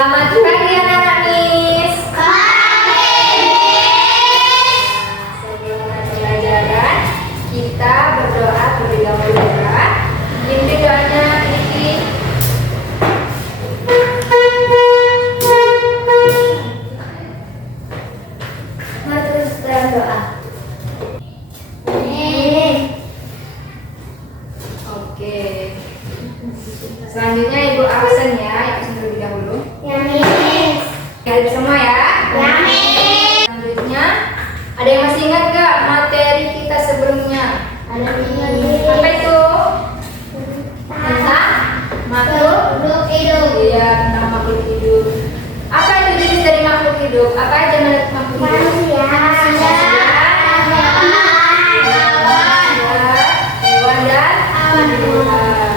Selamat pagi anak-anak Miss. Sebelum mulai pembelajaran, kita berdoa terlebih dahulu ya. Ini doanya Kiki. Mari terus dalam doa. Oke. Selanjutnya Ibu absen ya, absen terlebih dahulu. Hadir semua ya. Selanjutnya, ada yang masih ingat gak materi kita sebelumnya? Apa itu? Tentang makhluk hidup. Iya, tentang makhluk hidup. Apa itu jenis dari makhluk hidup? Apa aja makhluk hidup? Hewan dan tumbuhan.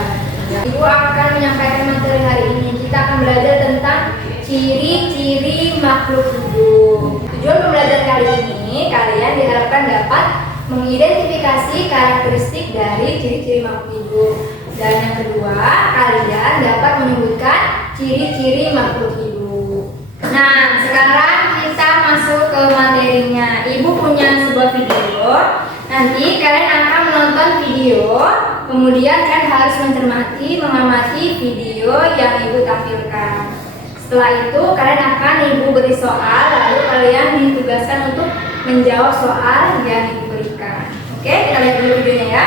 Ibu akan menyampaikan materi hari ini. Kita akan belajar tentang ciri-ciri makhluk hidup. Tujuan pembelajaran kali ini, kalian diharapkan dapat mengidentifikasi karakteristik dari ciri-ciri makhluk hidup. Dan yang kedua, kalian dapat menyebutkan ciri-ciri makhluk hidup. Nah, sekarang kita masuk ke materinya. Ibu punya sebuah video. Nanti kalian akan menonton video, kemudian kalian harus mengamati video yang Ibu tampilkan. Setelah itu kalian akan Ibu beri soal, lalu kalian ditugaskan untuk menjawab soal yang Ibu berikan. Oke, kita lihat dulu videonya ya.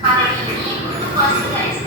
Pada ini untuk kelas 3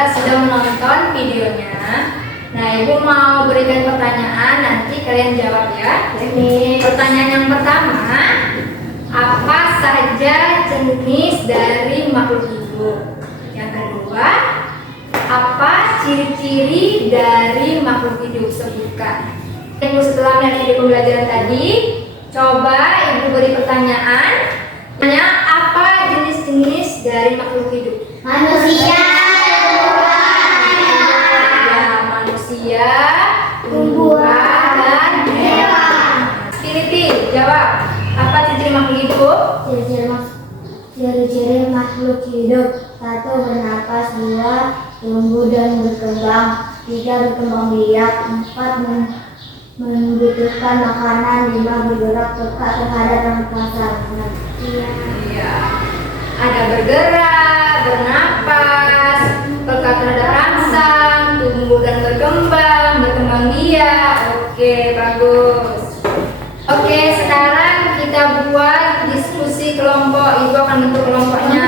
kita sudah menonton videonya. Nah, Ibu mau berikan pertanyaan, nanti kalian jawab ya. Pertanyaan yang pertama, apa saja jenis dari makhluk hidup? Yang kedua, apa ciri-ciri dari makhluk hidup? Sebutkan. Ibu setelah melihat video pembelajaran tadi, coba Ibu beri pertanyaan. Apa jenis-jenis dari makhluk hidup? Manusia, Manusia, tumbuhan, dan hewan. Spiriti, jawab. Apa ciri-ciri makhluk hidup? ciri-ciri makhluk hidup: 1. Bernapas, 2. Tumbuh dan berkembang, 3. Berkembang biak, 4. Membutuhkan makanan, 5. Bergerak peka terhadap rangkaian. Iya. Ada bergerak, bernapas, peka terhadap rangsang, tumbuh dan berkembang biak. Oke, bagus. Oke, sekarang kita buat diskusi kelompok. Ibu akan bentuk kelompoknya.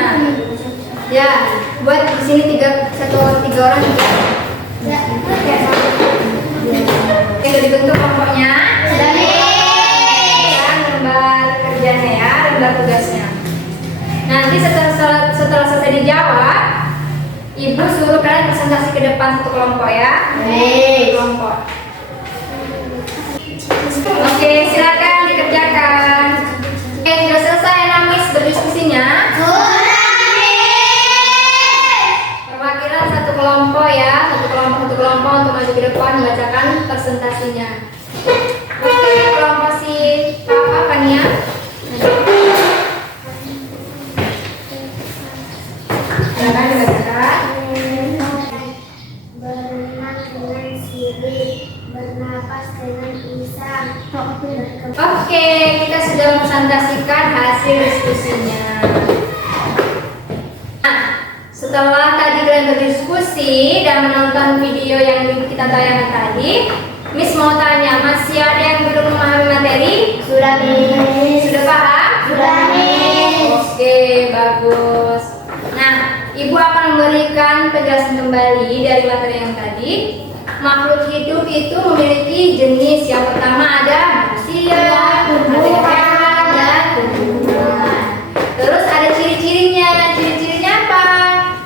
Ya, buat di sini tiga orang juga. Oke, udah dibentuk kelompoknya. Sekarang lembar kerjanya ya, lembar tugasnya. Nanti setelah selesai dijawab, Ibu suruh kalian presentasi ke depan satu kelompok ya. Kelompok. Oke, silakan dikerjakan. Oke, sudah selesai Namis berdiskusinya. Perwakilan satu kelompok ya, satu kelompok untuk maju ke depan membacakan presentasinya. Oke, kelompok si apa Nia? Silakan dibacakan. Berenang dengan sirip, bernapas dengan pisang. Oke, kita sudah mempresentasikan hasil diskusinya. Nah, setelah tadi kalian berdiskusi dan menonton video yang kita tayangkan tadi, Miss mau tanya, masih ada yang belum memahami materi? Sudah, Miss. Sudah paham? Sudah, Miss. Oke, bagus. Nah, Ibu akan memberikan penjelasan kembali dari materi yang tadi. Makhluk hidup itu memiliki jenis. Yang pertama ada manusia, ada hewan, dan tumbuhan. Terus ada ciri-cirinya. Ciri-cirinya apa?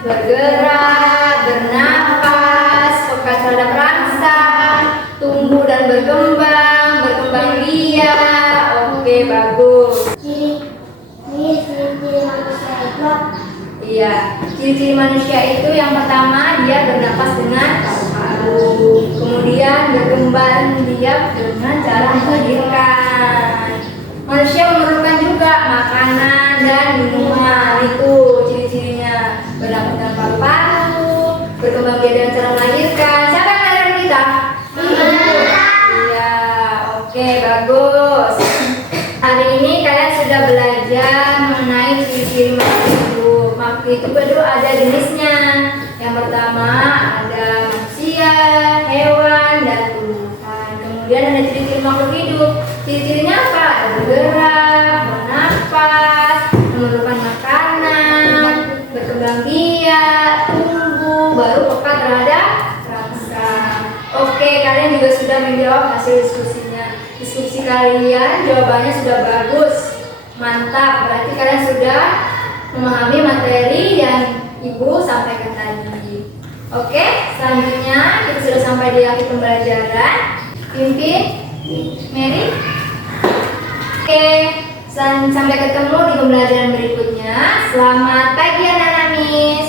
Bergerak, bernapas, peka terhadap rangsang, tumbuh dan berkembang biak. Oke, bagus. Ciri-ciri manusia itu. Iya, ciri-ciri manusia itu yang pertama dia bernapas dengan paru-paru, kemudian berkembang biak dengan cara melahirkan. Manusia memerlukan juga makanan dan minuman, itu ciri-cirinya. Bernapas dengan paru-paru, berkembang biak dengan cara melahirkan. Siapa yang melahirkan kita? Iya, oke, bagus. Hari ini kalian sudah belajar mengenai ciri-ciri makhluk hidup. Makhluk hidup itu ada jenisnya. Yang pertama ada manusia, hewan, dan tumbuhan. Kemudian ada ciri-ciri makhluk hidup. Ciri-cirinya apa? Ada bergerak, bernapas, memerlukan makanan, berkembang biak, tumbuh, baru peka terhadap rangsang. Oke, kalian juga sudah menjawab hasil diskusinya. Diskusi kalian jawabannya sudah bagus, mantap. Berarti kalian sudah memahami materi yang Ibu sampaikan tadi. Oke, selanjutnya kita sudah sampai di akhir pembelajaran. Pimpin, Mary. Oke, sampai ketemu di pembelajaran berikutnya. Selamat pagi anak-anak Miss.